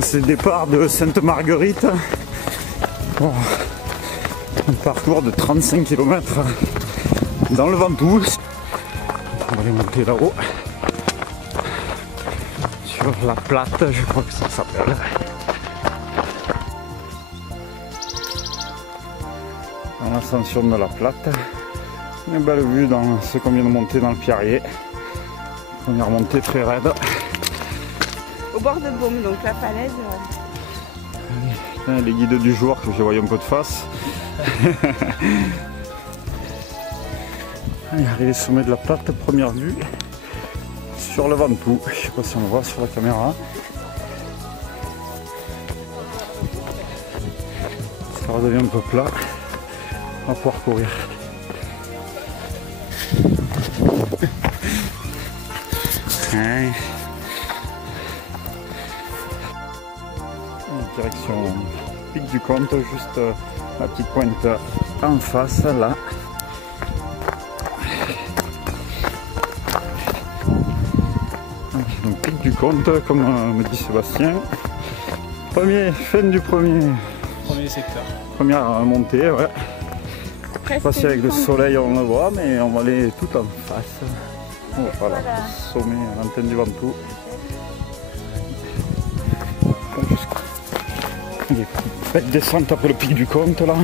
C'est le départ de Sainte-Marguerite. Bon, un parcours de 35 km dans le Ventoux. On va aller monter là-haut. Sur la Plate, je crois que ça s'appelle. Dans l'ascension de la Plate. Une belle vue dans ce qu'on vient de monter dans le Pierrier. Première montée très raide. Au bord de Baume, donc la falaise. Les guides du jour que je voyais un peu de face. Allez, arrivé au sommet de la Plate, première vue sur le Ventoux. Je ne sais pas si on le voit sur la caméra. Ça redevient un peu plat. On va pouvoir courir. Ouais. Direction Pic du Comte, juste la petite pointe en face là. Donc Pic du Comte, comme me dit Sébastien. Fin du premier secteur. Première montée, ouais. Je sais pas si avec le soleil on le voit, mais on va aller tout en face. Oh, voilà, sommet, l'antenne du Ventoux. Il y a une belle descente après le Pic du Comte là.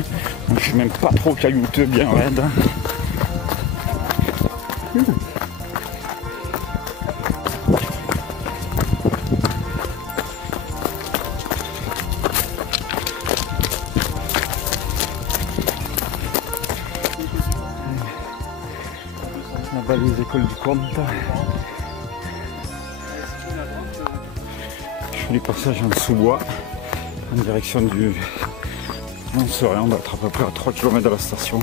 Je suis même pas trop caillouteux, bien raide. La balise école du Comte. Joli passage en sous-bois en direction du Montserrat. On doit être à peu près à 3 km de la station.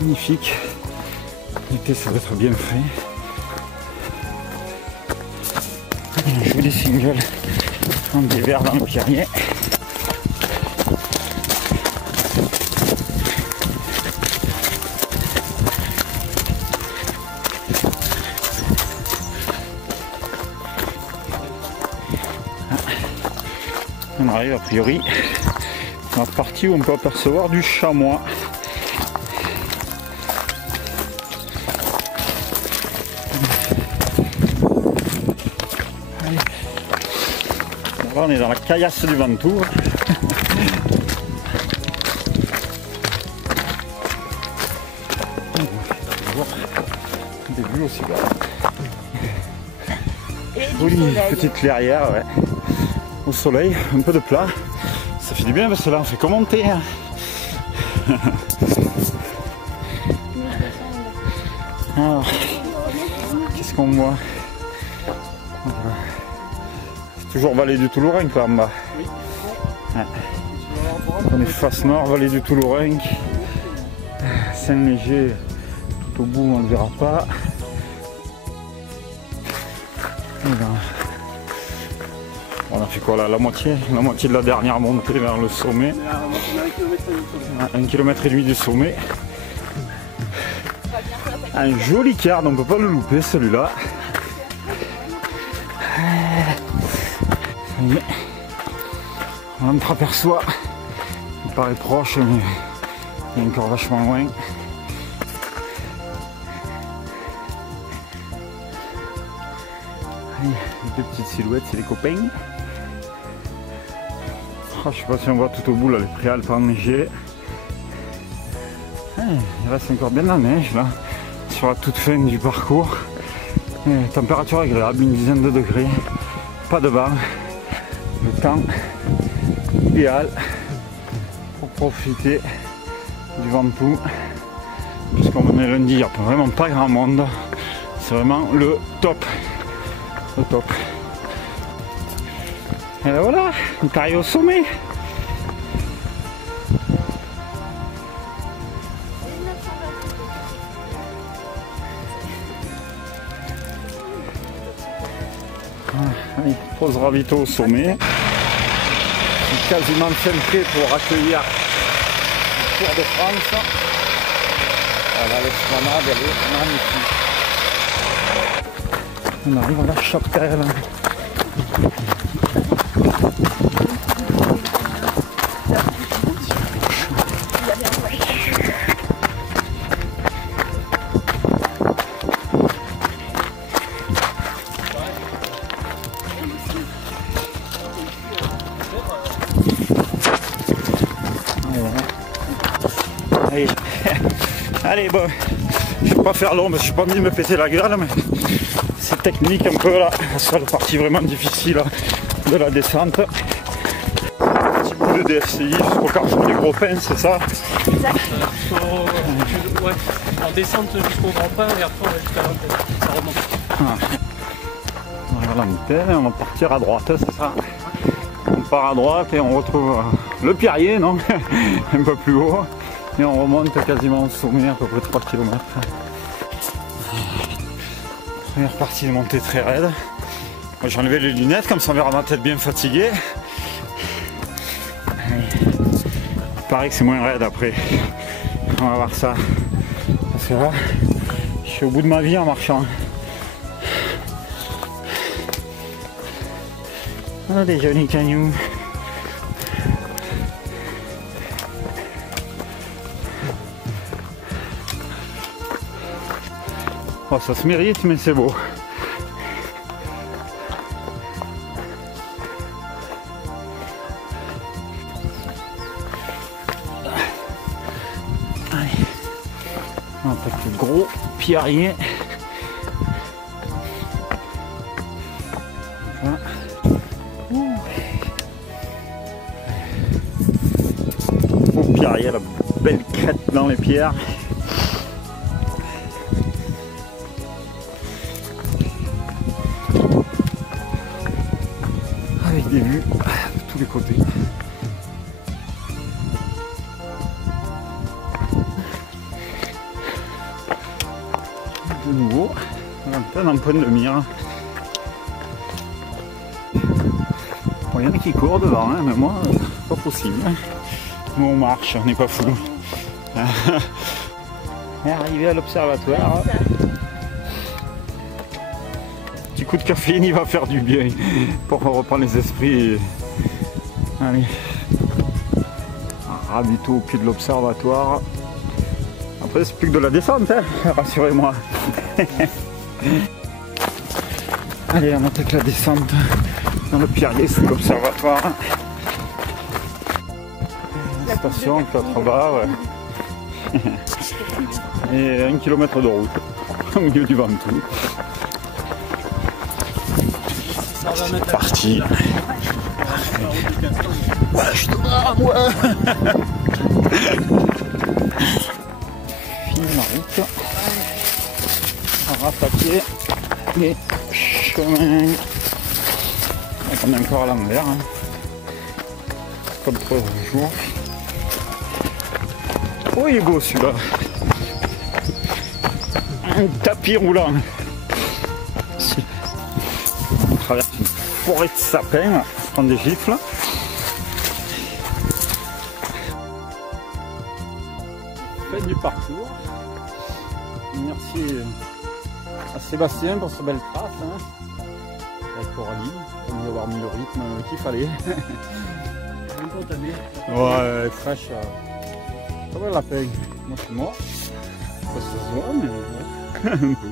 Magnifique. L'été ça doit être bien frais. Un joli single en hiver dans le Pierrier. On arrive a priori dans la partie où on peut apercevoir du chamois. Là on est dans la caillasse du Ventoux. Des vues aussi belles. Jolie petite clairière, ouais. Au soleil, un peu de plat, ça fait du bien parce que là on fait que monter. Hein. Alors, qu'est-ce qu'on voit? C'est toujours vallée du Toulourenc là en bas. Oui. Ouais. On est face nord, vallée du Toulourenc. Saint-Léger, tout au bout on ne verra pas. On a fait quoi là, la moitié de la dernière montée vers le sommet. 1,5 km du sommet. Un joli quart, on ne peut pas le louper celui-là. On entreaperçoit, il paraît proche mais il est encore vachement loin. Allez, deux petites silhouettes, c'est les copains. Oh, je sais pas si on voit tout au bout là, les préalpes enneigées. Il reste encore bien de la neige là, sur la toute fin du parcours. Température agréable, une dizaine de degrés, pas de vent. Le temps idéal pour profiter du Ventoux. Puisqu'on est lundi, il n'y a vraiment pas grand monde. C'est vraiment le top. Le top. Et là, voilà, on est arrivé au sommet. Allez, pause ravito au sommet. C'est quasiment centré pour accueillir le Tour de France. Voilà, l'esplanade, elle est magnifique. On arrive à la chapelle. Allez, allez, bon, je vais pas faire long parce que je n'ai pas envie de me péter la gueule, mais c'est technique un peu là, sur la partie vraiment difficile là, de la descente. Un petit coup de DFCI jusqu'au carrefour des gros pins, c'est ça? Exact. Ouais, en descente jusqu'au grand pain et après on va jusqu'à l'antenne, ça remonte. On arrive à l'antenne et on va partir à droite, c'est ça? On part à droite et on retrouve le Pierrier, non? Un peu plus haut. Et on remonte quasiment au sommet, à peu près 3 km. Première partie de montée très raide. Moi j'ai enlevé les lunettes, comme ça on verra ma tête bien fatiguée. Il paraît que c'est moins raide après. On va voir ça. Parce que là, je suis au bout de ma vie en marchant. Ah, des jolis cailloux. Oh, ça se mérite, mais c'est beau. Allez. On attaque le gros Pierrier. Voilà. Beau Pierrier, la belle crête dans les pierres. Avec des vues de tous les côtés. De nouveau, l'antenne en point de mire. Bon, il y en a qui courent devant, hein, mais moi, pas possible. Nous on marche, on n'est pas fous. Arrivé à l'observatoire. Petit coup de caféine, il va faire du bien pour reprendre les esprits. Allez, ravito au pied de l'observatoire. Après c'est plus que de la descente, hein, rassurez-moi. Allez, on attaque la descente dans le Pierrier sous l'observatoire. Station 4 bas, ouais. Et 1 km de route au milieu du Ventoux. C'est parti. Ouais, je te barre, moi. Fini la route. On va attaquer les chemins. On est encore à l'envers. Hein. Comme pour le jour. Oh, il est beau celui-là. Un tapis roulant. On traverse une forêt de sapins, on prend des gifles. Fin du parcours. Merci à Sébastien pour cette belle trace. Hein. Avec Coralie, pour nous avoir mis le rythme qu'il fallait. Ouais, fraîche. Ça vaut la peine. Moi je suis mort. Je sais pas si ça se voit, mais un peu.